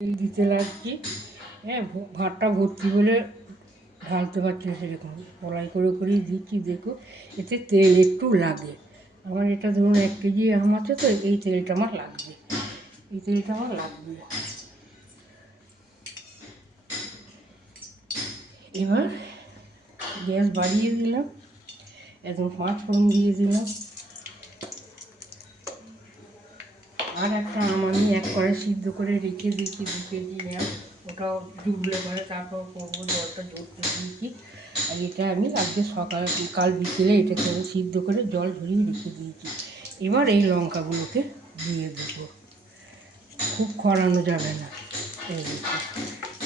তেল দিতে লাগছি। হ্যাঁ, ভাতটা ভর্তি বলে ঢালতে পারছি না, সেরকম কড়াই করে করেই দিচ্ছি। দেখো, এতে তেল একটু লাগে। আমার এটা ধরুন 1 কেজি আম আছে, তো এই তেলটা আমার লাগবে, এই তেলটা আমার লাগবে। এবার গ্যাস বাড়িয়ে দিলাম, একদম 5 ফোড়ন দিয়ে দিলাম। আর একটা আম আমি 1 কড়াই সিদ্ধ করে রেখে দিয়েছি, 2 কেজি আম, ওটাও ডুবলে পরে তারপর করবো, জলটা ঝরতে দিয়েছি। আর এটা আমি আজকে কাল বিকেলে এটাকে আমি সিদ্ধ করে জল ঝরিয়ে রেখে দিয়েছি। এবার এই লঙ্কাগুলোকে দিয়ে দেবো, খুব খরানো যাবে না।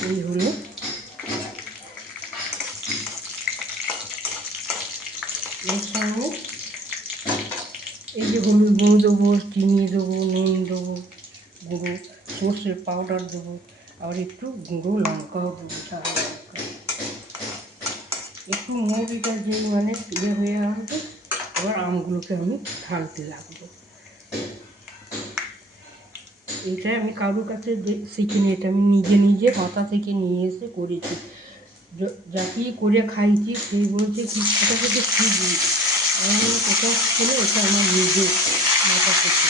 এই হলো। এর সঙ্গে এই যে হলুদ গুঁড়ো দেবো, চিনি দেবো, নুন দেবো, গুঁড়ো সর্ষের পাউডার দেবো, আবার একটু গুঁড়ো লঙ্কাও দেবো, সাদা লঙ্কা। একটু মুড়িটা যেই মানে হয়ে আসবে, এবার আমগুলোকে আমি ঢালতে লাগবো। এটা আমি কারোর কাছে শিখিনি, এটা আমি নিজে নিজে মাথা থেকে নিয়ে এসে করেছি। যাকেই করে খাইছি সেই বলছে কি কোথা থেকে শিখবি, আমি কোথাও ছিল, এটা আমার নিজের মাথা থেকে।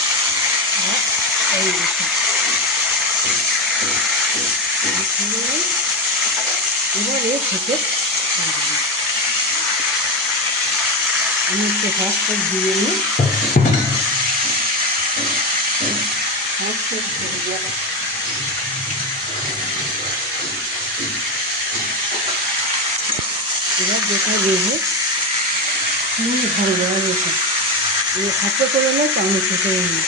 এই এবার এর থেকে আমি একটু হাতটা দিয়ে নিই, এবার যেটা দেবো চিনি ঘর দেওয়া গেছে, হাতে করে না, চামচে করে নিই।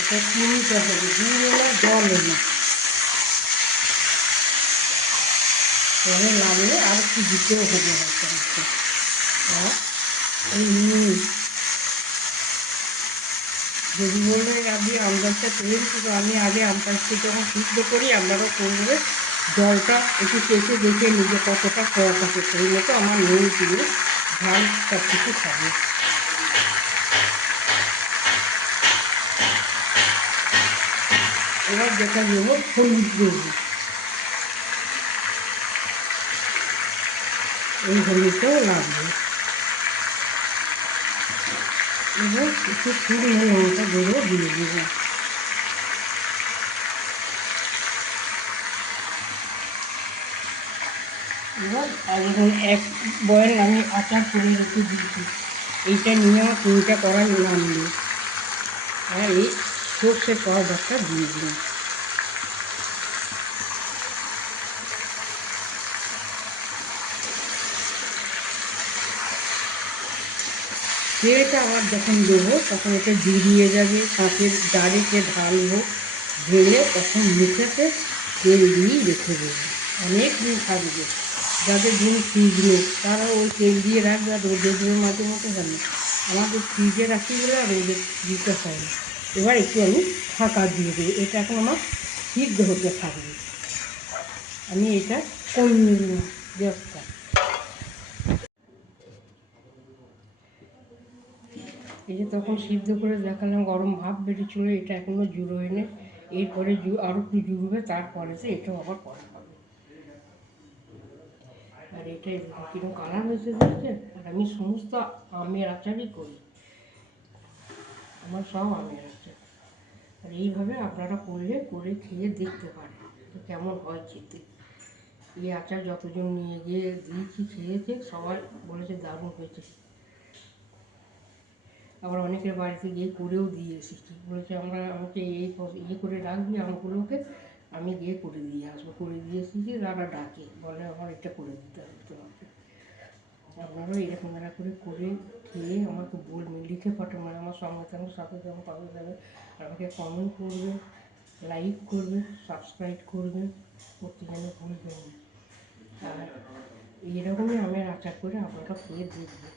এটা চিনিটা হবে, দিয়ে না জল না, পরে লাগলে আর একটু দিতেও হবে হয়তো। আর এই যদি বলবেন আপনি আম গাছটা তৈরি, কিন্তু আমি আগে আম গাছটা যখন সিদ্ধ করি, আপনারাও করবে জলটা একটু চেপে দেখে নিজে কতটা টক আছে, সেই মতো আমার নুন দিয়ে ঝাল সব কিছু খাবে। এবার যেটা দেবো হলুদ দেবো, এই হলুদটাও লাগবে। এবার একটু শুকনো লঙ্কা গুঁড়ো দিয়ে দেবো। এবার এখন 1 বয়েল আমি আচার করে রেখে দিয়েছি, এইটা নিয়ে আমার 3টা কড়াই নামবে। আর এই সর্ষের পাউডারটা দিয়ে দিলাম। তেলটা আবার যখন দেবো তখন এটা জুড়িয়ে যাবে, কাঁচের জারেতে ঢালবো, ঢেলে তখন মুখেতে তেল দিয়েই রেখে দেবো, অনেক দিন থাকবে। যাদের দিন ফ্রিজ নেই তারা ওই তেল দিয়ে রাখবে, আর রোদে দেবে মাঝে মধ্যে। কেন, আমাদের ফ্রিজে রাখি বলে আর রোদে দিতে হয় না। এবার একটু আমি ঢাকা দিয়ে দেবো, এটা এখন আমার সিদ্ধ হতে থাকবে। আমি এটা কমিয়ে দিলাম গ্যাসটা। এই যে তখন সিদ্ধ করে দেখালাম, গরম ভাব বেরিয়েছিল, এটা এখনও জুড়োয় নি, এরপরে আরও একটু জুড়বে, তারপরে এটাও আবার করা হবে। আর এটাই কীরকম কালার হয়েছে দেখছেন। আর আমি সমস্ত আমের আচারই করি, আমার সব আমের আচার। আর এইভাবে আপনারা করে খেয়ে দেখতে পারেন তো কেমন হয় খেতে। এই আচার যতজন নিয়ে গিয়ে দিয়েছি খেয়েছে, সবাই বলেছে দারুণ হয়েছে। আবার অনেকের বাড়িতে গিয়ে করেও দিয়ে এসেছি, বলেছে আমাকে এই করে রাখবি আমগুলোকে, আমি গিয়ে করে দিয়ে আসবো। করে দিয়ে এসেছি, তারা ডাকে, বলে আমার এটা করে দিতে হবে তোমাকে। আপনারাও এরকম করে খেয়ে আমাকে বলবেন, লিখে পাঠাবেন, আমার সঙ্গে সঙ্গে সাথে যখন পাশে যাবেন, আমাকে কমেন্ট করবেন, লাইক করবেন, সাবস্ক্রাইব করবেন, করতে যেন ভুলবেন না। আর এইরকমই আমের আচার করে আপনারা খেয়ে দেখবেন।